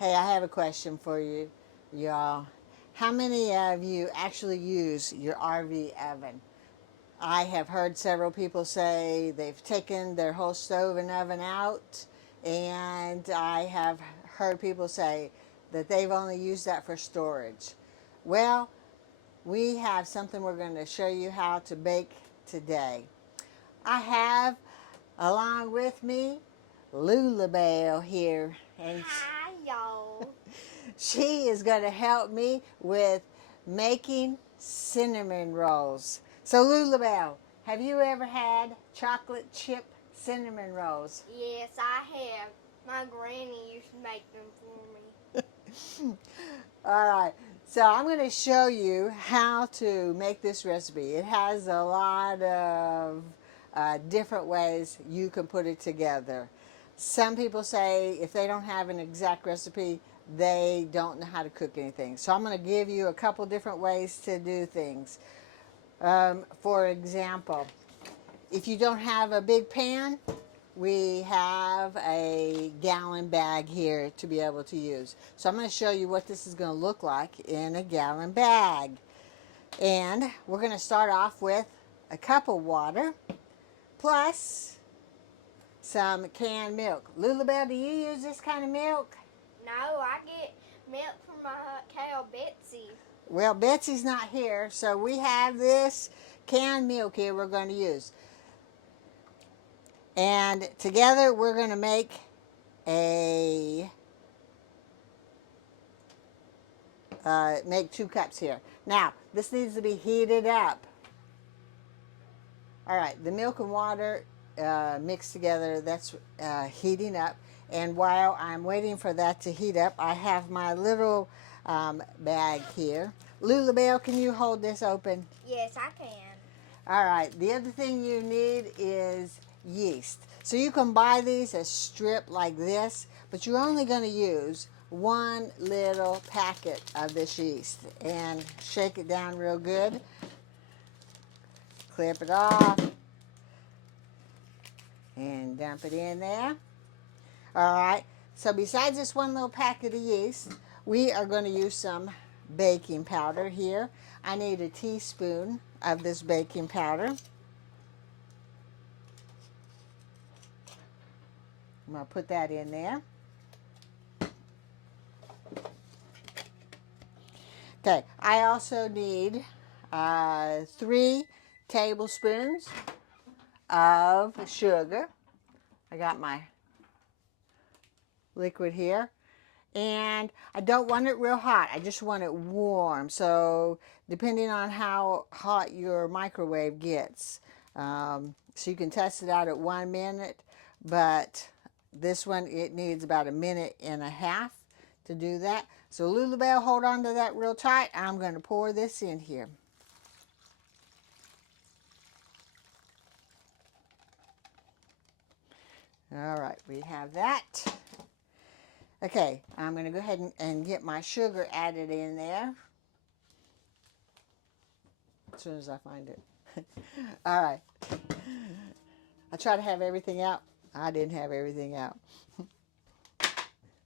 Hey, I have a question for you, y'all. How many of you actually use your RV oven? I have heard several people say they've taken their whole stove and oven out, and I have heard people say that they've only used that for storage. Well, we have something we're going to show you how to bake today. I have along with me Lulabelle here, and Hi, y'all. she is going to help me with making cinnamon rolls. So, Lulabelle, have you ever had chocolate chip cinnamon rolls? Yes, I have. My granny used to make them for me. All right, so I'm going to show you how to make this recipe. It has a lot of different ways you can put it together. Some people say if they don't have an exact recipe, they don't know how to cook anything. So I'm going to give you a couple different ways to do things. For example, if you don't have a big pan, we have a gallon bag here to be able to use. So I'm going to show you what this is going to look like in a gallon bag. And we're going to start off with a cup of water plus some canned milk. Lulabelle, do you use this kind of milk? No, I get milk from my cow Betsy. Well, Betsy's not here, so we have this canned milk here we're going to use. And together we're going to a make 2 cups here. Now, this needs to be heated up. All right, the milk and water mixed together, that's heating up. And while I'm waiting for that to heat up, I have my little bag here. Lulabelle, can you hold this open? Yes, I can. All right, the other thing you need is yeast. So you can buy these as strip like this, but you're only going to use one little packet of this yeast. And shake it down real good. Clip it off. And dump it in there. All right, so besides this one little packet of yeast, we are going to use some baking powder here. I need a teaspoon of this baking powder. I'm going to put that in there. Okay, I also need 3 tablespoons of sugar. I got my liquid here. And I don't want it real hot. I just want it warm. So depending on how hot your microwave gets. So you can test it out at 1 minute. But this one, it needs about 1.5 minutes to do that. So Lulabelle, hold on to that real tight. I'm going to pour this in here. All right, we have that. Okay, I'm going to go ahead and get my sugar added in there as soon as I find it. All right. I try to have everything out. I didn't have everything out.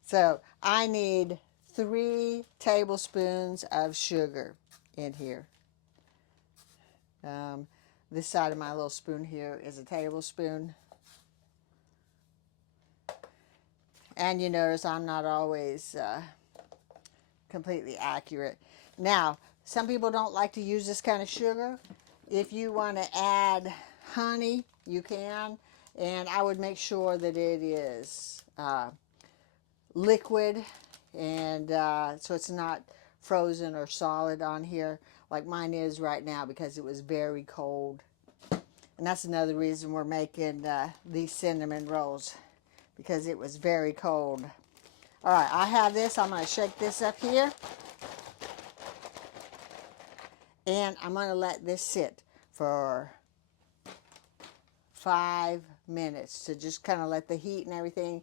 So I need 3 tablespoons of sugar in here. This side of my little spoon here is a tablespoon. And you notice I'm not always completely accurate. Now, some people don't like to use this kind of sugar. If you want to add honey, you can. And I would make sure that it is liquid, and so it's not frozen or solid on here like mine is right now because it was very cold. And that's another reason we're making these cinnamon rolls, because it was very cold. All right, I have this. I'm going to shake this up here. And I'm going to let this sit for 5 minutes to just kind of let the heat and everything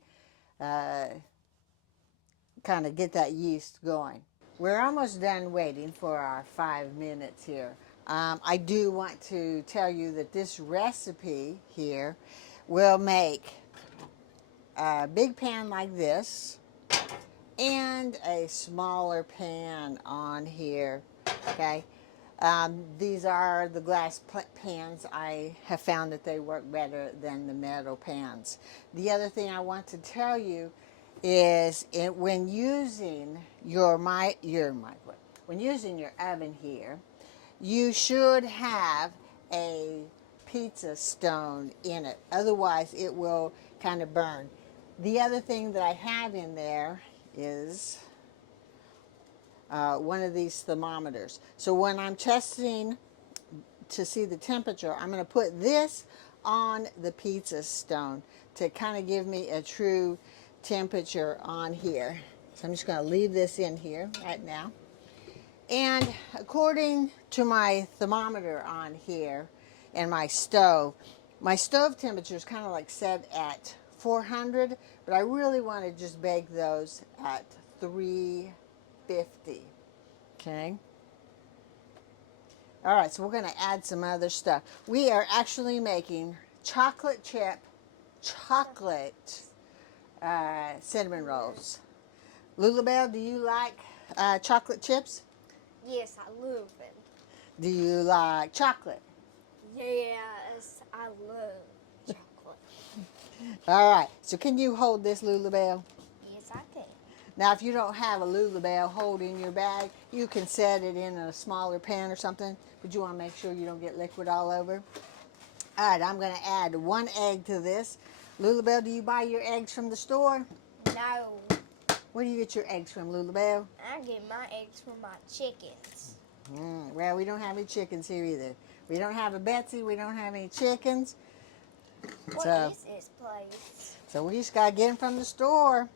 kind of get that yeast going. We're almost done waiting for our 5 minutes here. I do want to tell you that this recipe here will make a big pan like this, and a smaller pan on here. Okay. These are the glass pans. I have found that they work better than the metal pans. The other thing I want to tell you is when using your microwave, when using your oven here, you should have a pizza stone in it. Otherwise, it will kind of burn. The other thing that I have in there is one of these thermometers. So when I'm testing to see the temperature, I'm going to put this on the pizza stone to kind of give me a true temperature on here. So I'm just going to leave this in here right now. And according to my thermometer on here and my stove temperature is kind of like set at 400, but I really want to just bake those at 350. Okay. All right, so we're going to add some other stuff. We are actually making chocolate chip, cinnamon rolls. Lulabelle, do you like chocolate chips? Yes, I love them. Do you like chocolate? Yes, I love chocolate. All right, so can you hold this, Lulabelle? Yes, I can. Now, if you don't have a Lulabelle hold in your bag, you can set it in a smaller pan or something, but you want to make sure you don't get liquid all over. All right, I'm going to add 1 egg to this. Lulabelle, do you buy your eggs from the store? No, Where do you get your eggs from, Lulabelle? I get my eggs from my chickens. Well, we don't have any chickens here either. We don't have a Betsy. We don't have any chickens. What So- is this place? So we just got to get them from the store.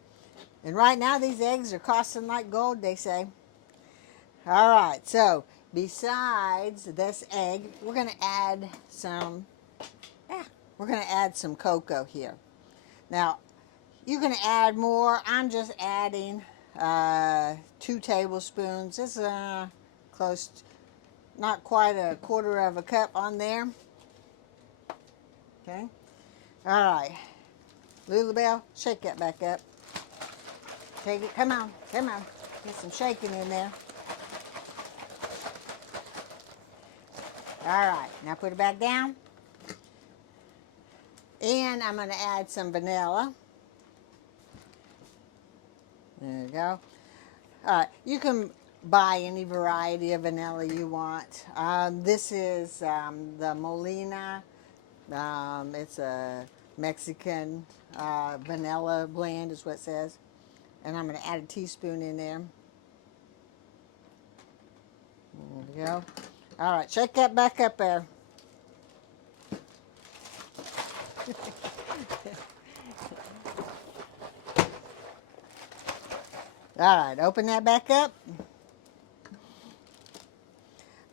And right now, these eggs are costing like gold, they say. All right, so besides this egg, we're going to add some cocoa here. Now, you can add more. I'm just adding 2 tablespoons. It's close, not quite a quarter of a cup on there. Okay. All right. Lulabelle, shake that back up. Take it. Come on. Come on. Get some shaking in there. All right. Now put it back down. And I'm going to add some vanilla. There you go. All right. You can buy any variety of vanilla you want. This is the Molina. It's a Mexican vanilla blend is what it says. And I'm going to add a teaspoon in there. There you go. All right, shake that back up there. All right, open that back up.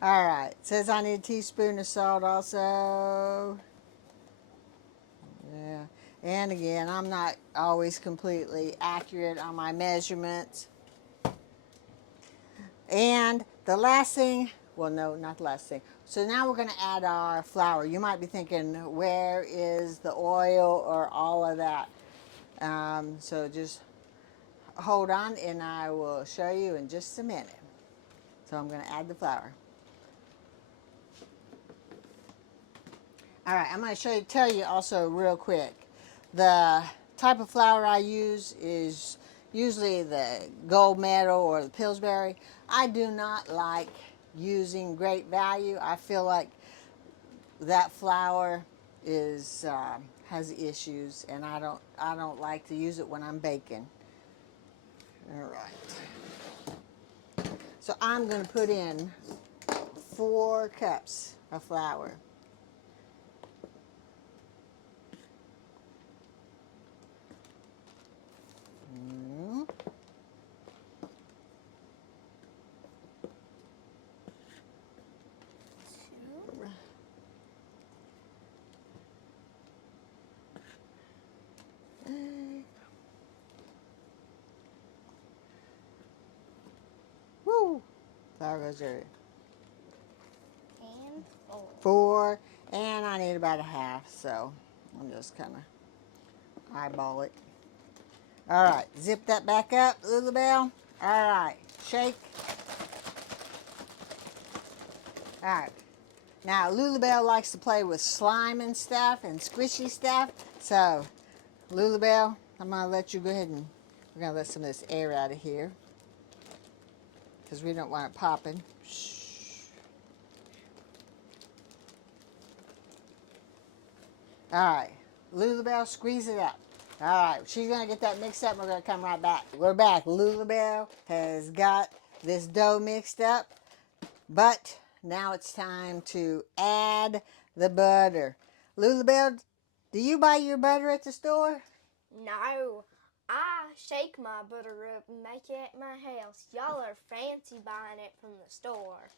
All right, it says I need a teaspoon of salt also. Yeah, and again, I'm not always completely accurate on my measurements. And the last thing, well, no, not the last thing. So now we're going to add our flour. You might be thinking, where is the oil or all of that? So just hold on and I will show you in just a minute. So I'm going to add the flour. All right, I'm going to tell you also real quick. The type of flour I use is usually the gold medal or the Pillsbury. I do not like using Great Value. I feel like that flour is has issues, and I don't like to use it when I'm baking. All right. So I'm going to put in 4 cups of flour. Woo! Flour goes there. And 4. 4, and I need about a half, so I'm just kind of eyeball it. All right, zip that back up, Lulabelle. All right, shake. All right. Now, Lulabelle likes to play with slime and stuff and squishy stuff. So, Lulabelle, I'm going to let you go ahead and we're going to let some of this air out of here because we don't want it popping. Shh. All right. Lulabelle, squeeze it up. All right. She's going to get that mixed up and we're going to come right back. We're back. Lulabelle has got this dough mixed up, but now it's time to add the butter. Lulabelle, do you buy your butter at the store? No, I shake my butter up and make it at my house. Y'all are fancy buying it from the store.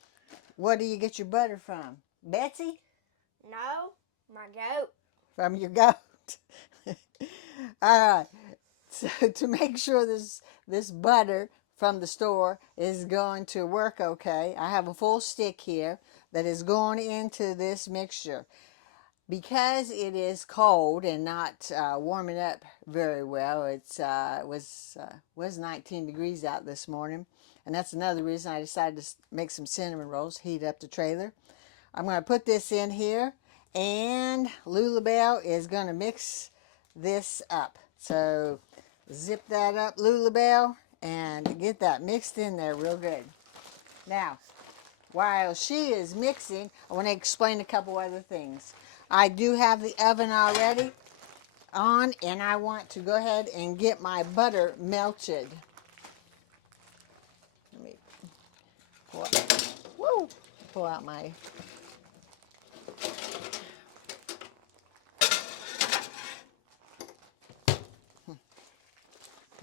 Where do you get your butter from? Betsy? No, my goat. From your goat. All right. So to make sure this butter from the store is going to work okay, I have a full stick here that is going into this mixture. Because it is cold and not warming up very well, it was 19 degrees out this morning, and that's another reason I decided to make some cinnamon rolls, heat up the trailer. I'm going to put this in here, and Lulabelle is going to mix this up. So zip that up, Lulabelle, and get that mixed in there real good. Now, while she is mixing, I want to explain a couple other things. I do have the oven already on, and I want to go ahead and get my butter melted. Let me pull out my...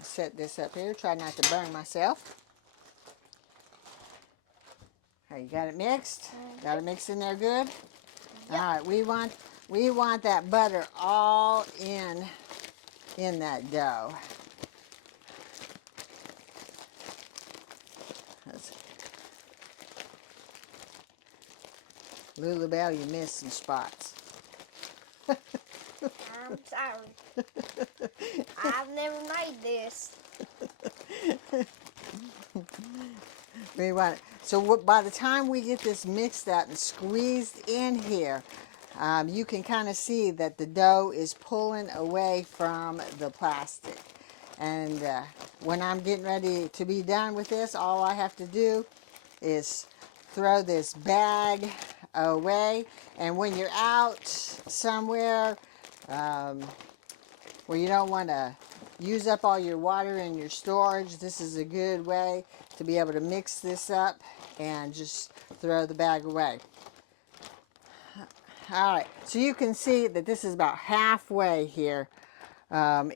Set this up here, try not to burn myself. Okay, you got it mixed? Got it mixed in there good? Yep. All right, we want that butter all in that dough. Lulabelle, you missed some spots. I'm sorry. I've never made this. We want it. So by the time we get this mixed up and squeezed in here, you can kind of see that the dough is pulling away from the plastic. And when I'm getting ready to be done with this, all I have to do is throw this bag away. And when you're out somewhere where you don't want to use up all your water in your storage, this is a good way to be able to mix this up and just throw the bag away. All right, so you can see that this is about halfway here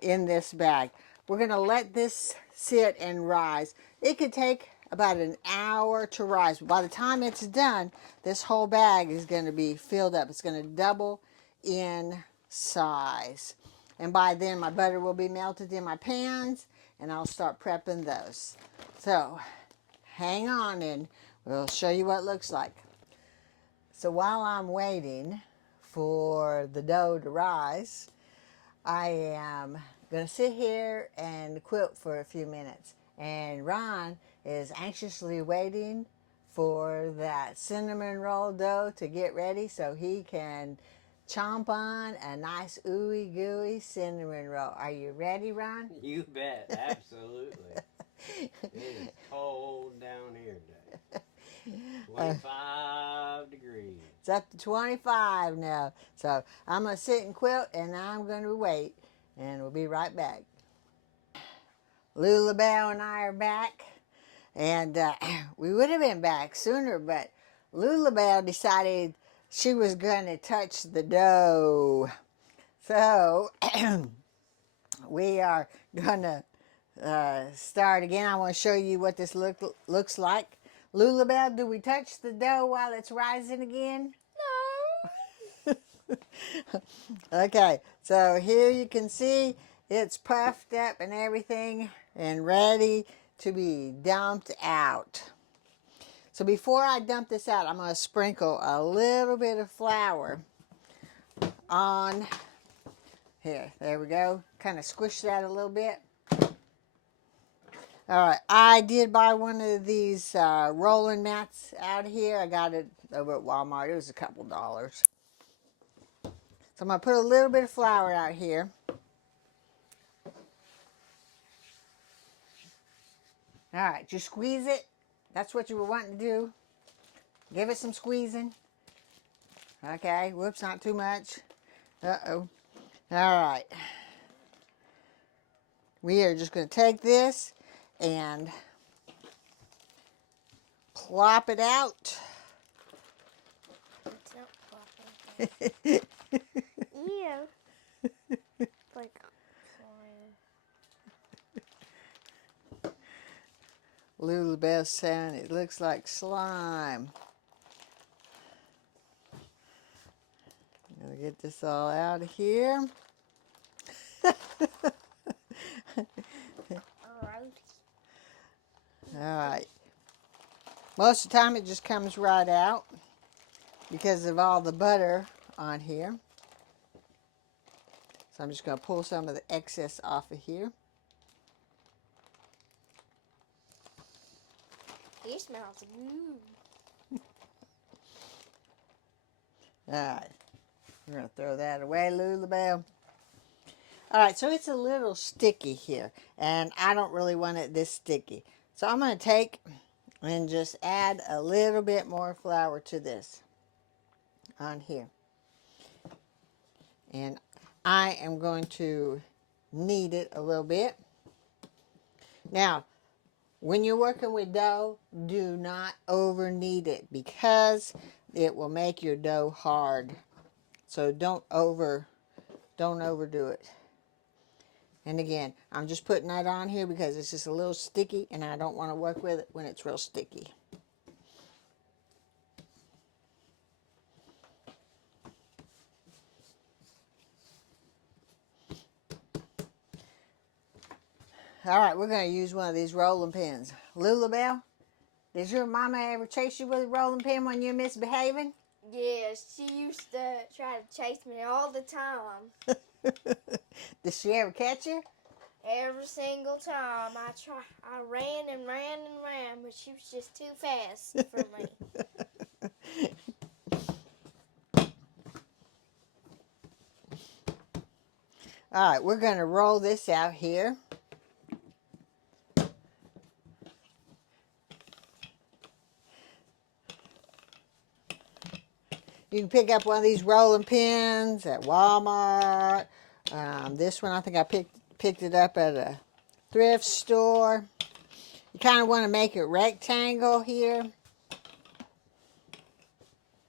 in this bag. We're going to let this sit and rise. It could take about an hour to rise. By the time it's done, this whole bag is going to be filled up. It's going to double in size. And by then, my butter will be melted in my pans, and I'll start prepping those. So, hang on, and we'll show you what it looks like. So while I'm waiting for the dough to rise, I am going to sit here and quilt for a few minutes. And Ron is anxiously waiting for that cinnamon roll dough to get ready so he can chomp on a nice ooey gooey cinnamon roll. Are you ready, Ron? You bet, absolutely. It is cold down here today. 25 degrees. It's up to 25 now. So I'm going to sit and quilt, and I'm going to wait, and we'll be right back. Lulabelle and I are back, and we would have been back sooner, but Lulabelle decided she was going to touch the dough. So we are going to start again. I want to show you what this looks like. Lulabelle, do we touch the dough while it's rising again? No. Okay, so here you can see it's puffed up and everything and ready to be dumped out. So before I dump this out, I'm going to sprinkle a little bit of flour on here. There we go. Kind of squish that a little bit. All right, I did buy one of these rolling mats out here. I got it over at Walmart. It was a couple dollars. So I'm going to put a little bit of flour out here. All right, just squeeze it. That's what you were wanting to do. Give it some squeezing. Okay, whoops, not too much. Uh-oh. All right. We are just going to take this and plop it out. It's not popping. Ew. It's like slime. Lulabelle saying it looks like slime. Gotta get this all out of here. Alright. Most of the time it just comes right out because of all the butter on here. So I'm just going to pull some of the excess off of here. He smells good. Alright. We're going to throw that away, Lulabelle. Alright, so it's a little sticky here. And I don't really want it this sticky. So I'm going to take and just add a little bit more flour to this on here. And I am going to knead it a little bit. Now, when you're working with dough, do not over knead it because it will make your dough hard. So don't overdo it. And again, I'm just putting that on here because it's just a little sticky and I don't want to work with it when it's real sticky. All right, we're going to use one of these rolling pins. Lulabelle, did your mama ever chase you with a rolling pin when you're misbehaving? Yeah, she used to try to chase me all the time. Did she ever catch you? Every single time I ran and ran and ran, but she was just too fast for me. All right, we're going to roll this out here. You can pick up one of these rolling pins at Walmart. This one, I think I picked it up at a thrift store. You kind of want to make it rectangle here.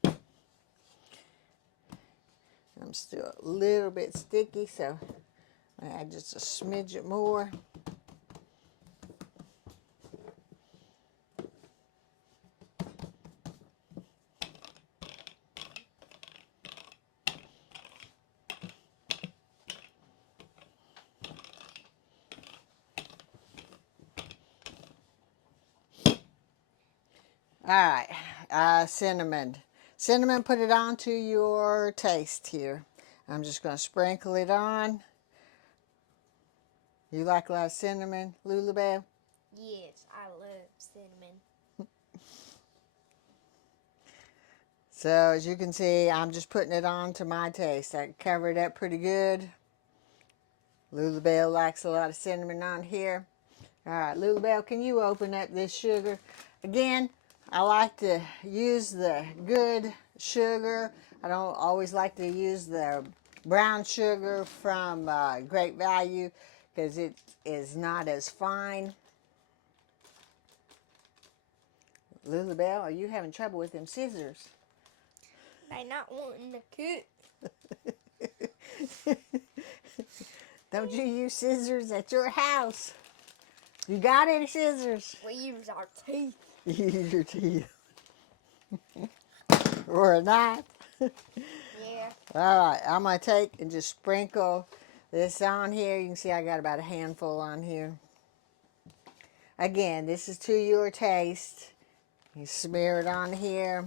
I'm still a little bit sticky, so I add just a smidget more. All right, cinnamon. Cinnamon, put it on to your taste here. I'm just going to sprinkle it on. You like a lot of cinnamon, Lulabelle? Yes, I love cinnamon. So as you can see, I'm just putting it on to my taste. I cover it up pretty good. Lulabelle likes a lot of cinnamon on here. All right, Lulabelle, can you open up this sugar? Again, I like to use the good sugar. I don't always like to use the brown sugar from Great Value because it is not as fine. Lulabelle, are you having trouble with them scissors? They not wanting to cook. Don't you use scissors at your house? You got any scissors? We use our teeth. You use your teeth. Or a knife. Yeah. Alright, I'm going to take and just sprinkle this on here. You can see I got about a handful on here. Again, this is to your taste. You smear it on here.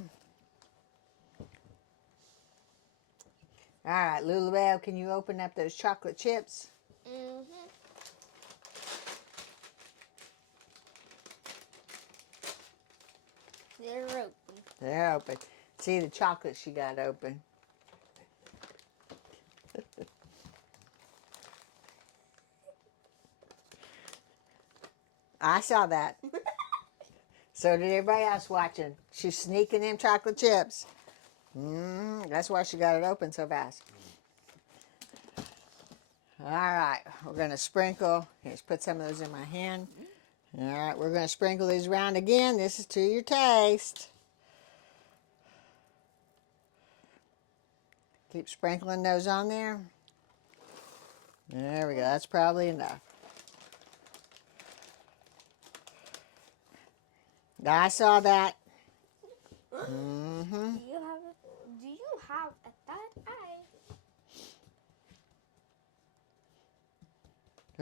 Alright, Lulabelle, can you open up those chocolate chips? Mm-hmm. They're open. They're open. See the chocolate she got open. I saw that. So did everybody else watching. She's sneaking them chocolate chips. That's why she got it open so fast. All right, we're going to sprinkle. Here's put some of those in my hand. All right, we're going to sprinkle these around again. This is to your taste. Keep sprinkling those on there. There we go. That's probably enough. I saw that. Mm-hmm. Do you have a third eye?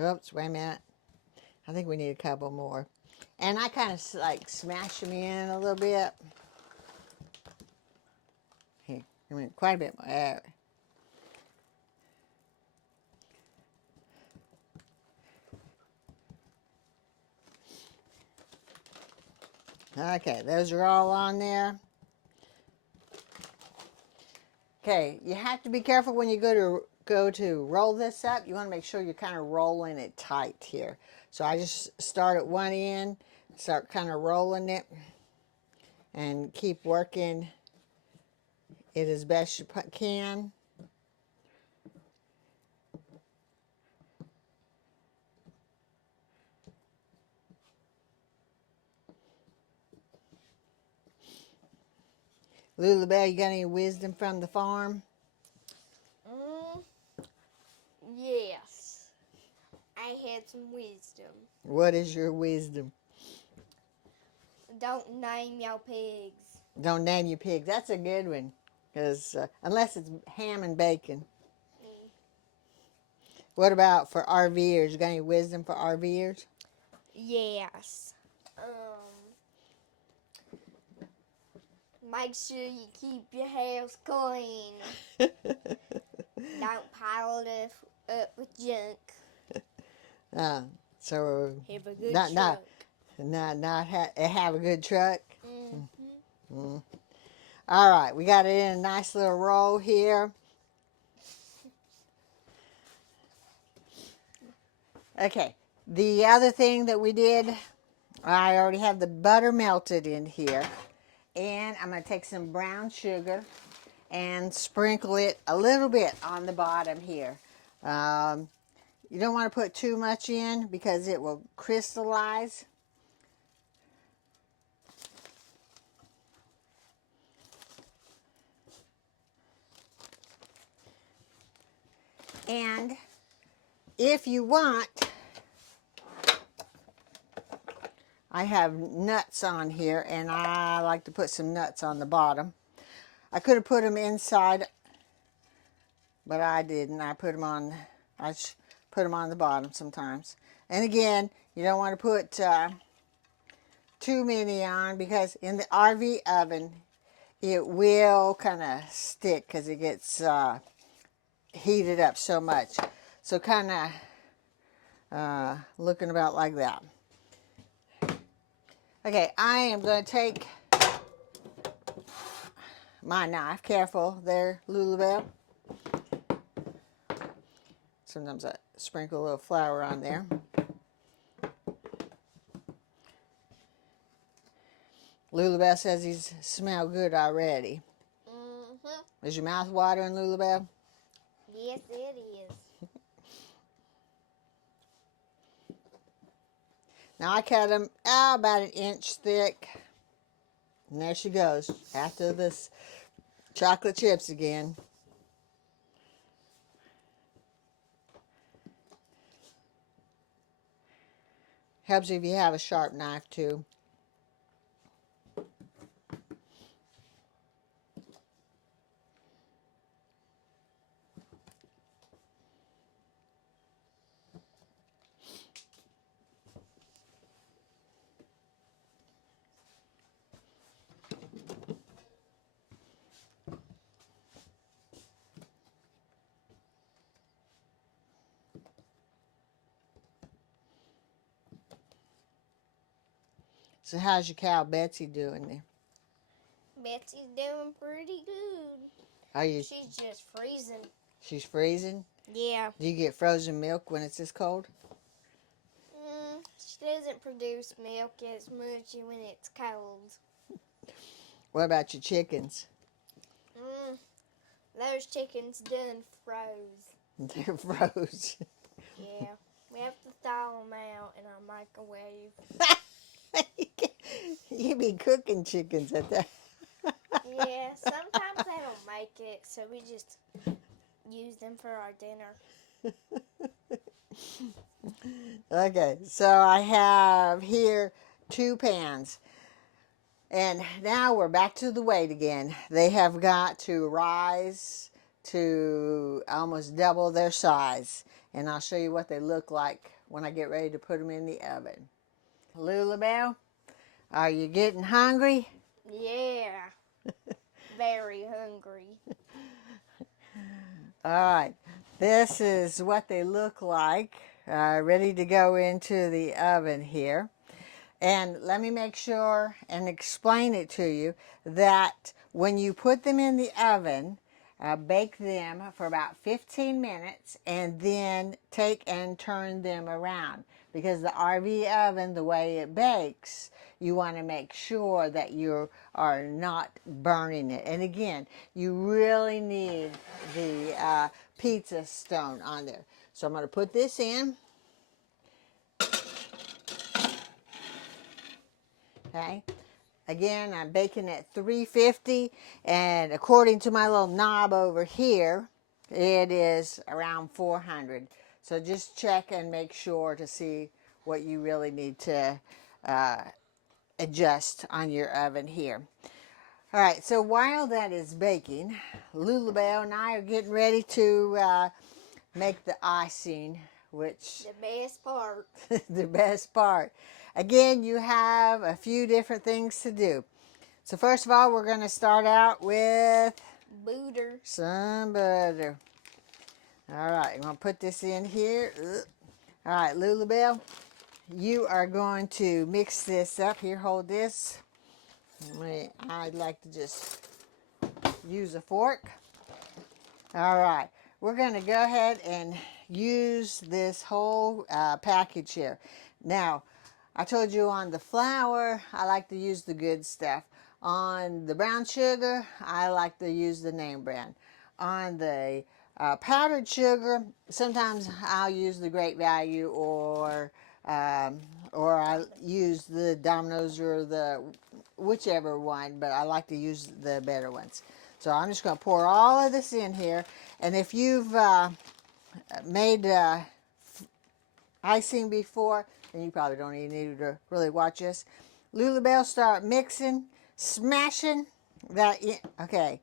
Oops, wait a minute. I think we need a couple more. And I kind of like smash them in a little bit. Here, I mean, quite a bit more. There. Okay, those are all on there. Okay, you have to be careful when you go to roll this up. You want to make sure you're kind of rolling it tight here. So I just start at one end, start kind of rolling it, and keep working it as best you can. Lulabelle, you got any wisdom from the farm? Yes. I had some wisdom. What is your wisdom? Don't name your pigs. Don't name your pigs. That's a good one. Because unless it's ham and bacon. What about for RVers? You got any wisdom for RVers? Yes. Make sure you keep your house clean. Don't pile it up with junk. So Have a good not truck. have a good truck. Mm-hmm. All right, we got it in a nice little roll here. Okay, the other thing that we did, I already have the butter melted in here, and I'm going to take some brown sugar and sprinkle it a little bit on the bottom here. You don't want to put too much in because it will crystallize. And if you want, I have nuts on here, and I like to put some nuts on the bottom. I could have put them inside, but I didn't. I put them on the bottom sometimes. And again, you don't want to put too many on, because in the RV oven it will kind of stick because it gets heated up so much. So kind of looking about like that. Okay, I am going to take my knife. Careful there, Lulabelle. Sometimes I sprinkle a little flour on there. Lulabelle says these smell good already. Mm-hmm. Is your mouth watering, Lulabelle? Yes, it is. Now I cut them about an inch thick. And there she goes, after this chocolate chips again. Helps if you have a sharp knife too. So how's your cow Betsy doing there? Betsy's doing pretty good. Are you? She's just freezing. She's freezing. Yeah. Do you get frozen milk when it's this cold? She doesn't produce milk as much when it's cold. What about your chickens? Those chickens done froze. They're froze. Yeah. We have to thaw them out in our microwave. You be cooking chickens at that. Yeah, sometimes they don't make it, so we just use them for our dinner. Okay, so I have here 2 pans. And now we're back to the weight again. They have got to rise to almost double their size. And I'll show you what they look like when I get ready to put them in the oven. Lulabelle, are you getting hungry? Yeah. Very hungry. All right, this is what they look like, ready to go into the oven here. And let me make sure and explain it to you that when you put them in the oven, bake them for about 15 minutes and then take and turn them around. Because the RV oven, the way it bakes, you want to make sure that you are not burning it. And again, you really need the pizza stone on there. So I'm going to put this in. Okay. Again, I'm baking at 350, and according to my little knob over here, it is around 400. So just check and make sure to see what you really need to adjust on your oven here. All right, so while that is baking, Lulabelle and I are getting ready to make the icing, which The best part. the best part. Again, you have a few different things to do. So first of all, we're going to start out with Butter. some butter. All right, I'm going to put this in here. All right, Lulabelle, you are going to mix this up. Here, hold this. I'd like to just use a fork. All right, we're going to go ahead and use this whole package here. Now, I told you on the flour, I like to use the good stuff. On the brown sugar, I like to use the name brand. On the powdered sugar, sometimes I'll use the Great Value or I use the Domino's or the whichever one, but I like to use the better ones. So I'm just going to pour all of this in here. And if you've made icing before, then you probably don't even need to really watch this. Lulabelle, start mixing, smashing that in. Okay,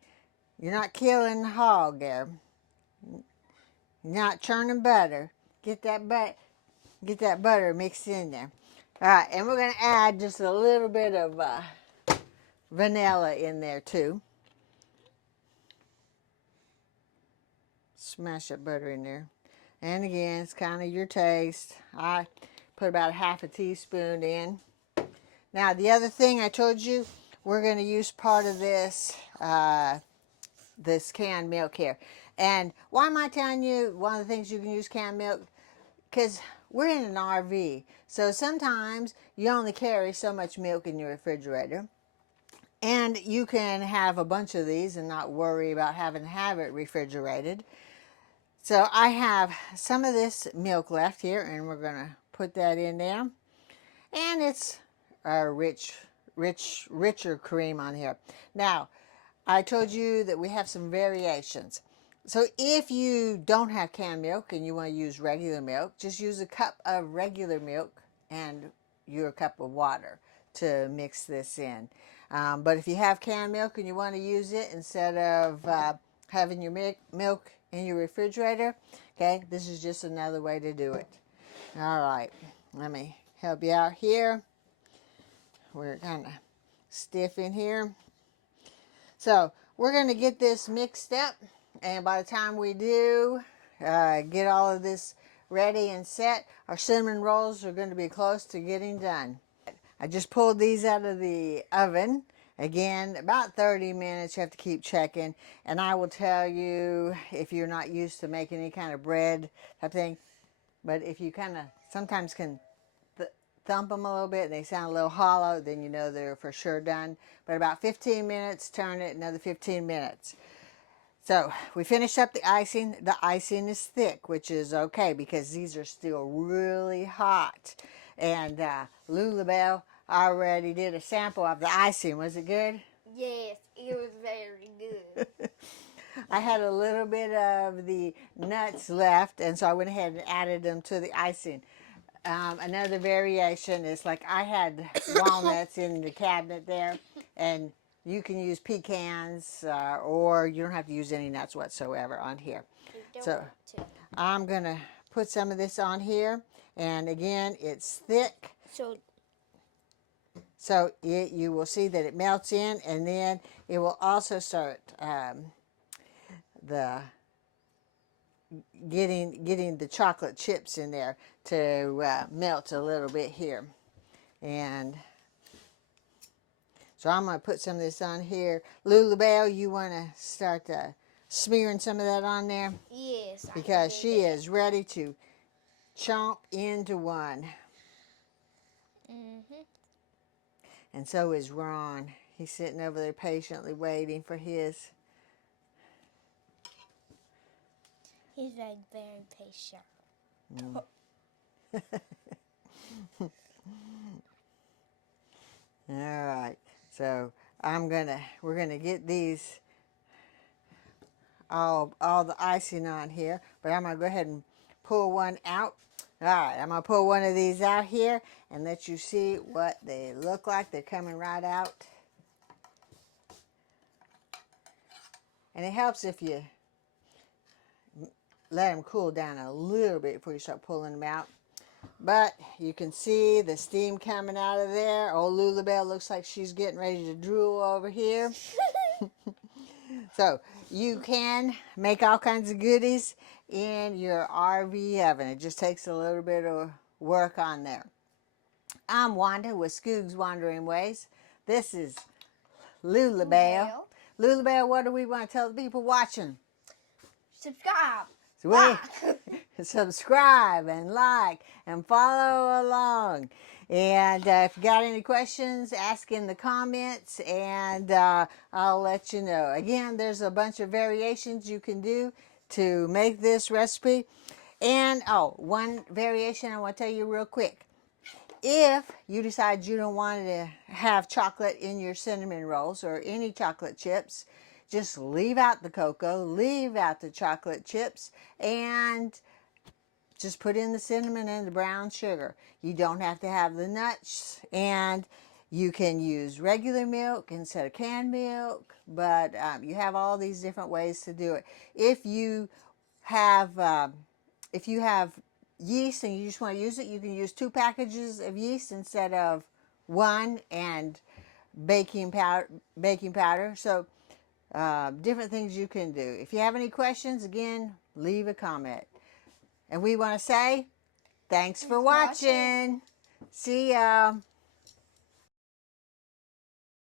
you're not killing the hog there. You're not churning butter. Get that butter mixed in there. All right, and we're going to add just a little bit of vanilla in there too. Smash that butter in there. And again, it's kind of your taste. I put about half a teaspoon in. Now, the other thing I told you, we're going to use part of this, this canned milk here. And why am I telling you one of the things you can use canned milk? Because we're in an RV. So sometimes you only carry so much milk in your refrigerator. And you can have a bunch of these and not worry about having to have it refrigerated. So I have some of this milk left here, and we're going to put that in there. And it's a richer cream on here. Now, I told you that we have some variations. So if you don't have canned milk and you want to use regular milk, just use a cup of regular milk and your cup of water to mix this in. But if you have canned milk and you want to use it instead of having your milk in your refrigerator, okay, this is just another way to do it. All right, let me help you out here. We're kind of stiff in here. So we're going to get this mixed up, and by the time we do get all of this ready and set, our cinnamon rolls are going to be close to getting done. I just pulled these out of the oven, Again, about 30 minutes. You have to keep checking. And I will tell you, if you're not used to making any kind of bread type thing, but if you kind of sometimes can thump them a little bit and they sound a little hollow, then you know they're for sure done. But about 15 minutes, turn it another 15 minutes. So we finished up the icing. The icing is thick, which is okay because these are still really hot. And Lulabelle already did a sample of the icing. Was it good? Yes, it was very good. I had a little bit of the nuts left, and so I went ahead and added them to the icing. Another variation is like I had walnuts in the cabinet there, and you can use pecans or you don't have to use any nuts whatsoever on here. You don't So want to. I'm going to put some of this on here, and again, it's thick. So you will see that it melts in, and then it will also start getting the chocolate chips in there to melt a little bit here. And so I'm going to put some of this on here. Lulabelle, you want to start smearing some of that on there? Yes. Because she is ready to chomp into one. Mm-hmm. And so is Ron. He's sitting over there patiently waiting for his. He's like very patient. All right. So we're gonna get these all the icing on here, but I'm gonna go ahead and pull one out. All right, I'm gonna pull one of these out here and let you see what they look like. They're coming right out. And it helps if you let them cool down a little bit before you start pulling them out. But you can see the steam coming out of there. Old Lulabelle looks like she's getting ready to drool over here. So you can make all kinds of goodies in your RV oven. It just takes a little bit of work on there. I'm Wanda with Skoog's Wandering Ways. This is Lulabelle. Lulabelle, what do we want to tell the people watching? Subscribe. So subscribe and like and follow along. And if you got any questions, ask in the comments and I'll let you know. Again, there's a bunch of variations you can do to make this recipe. And one variation I want to tell you real quick. If you decide you don't want to have chocolate in your cinnamon rolls or any chocolate chips, just leave out the cocoa, leave out the chocolate chips, and just put in the cinnamon and the brown sugar. You don't have to have the nuts, and you can use regular milk instead of canned milk, but you have all these different ways to do it. If you have yeast and you just want to use it, you can use 2 packages of yeast instead of 1, and baking powder. So different things you can do. If you have any questions, again, leave a comment. And we want to say thanks for watching. See ya.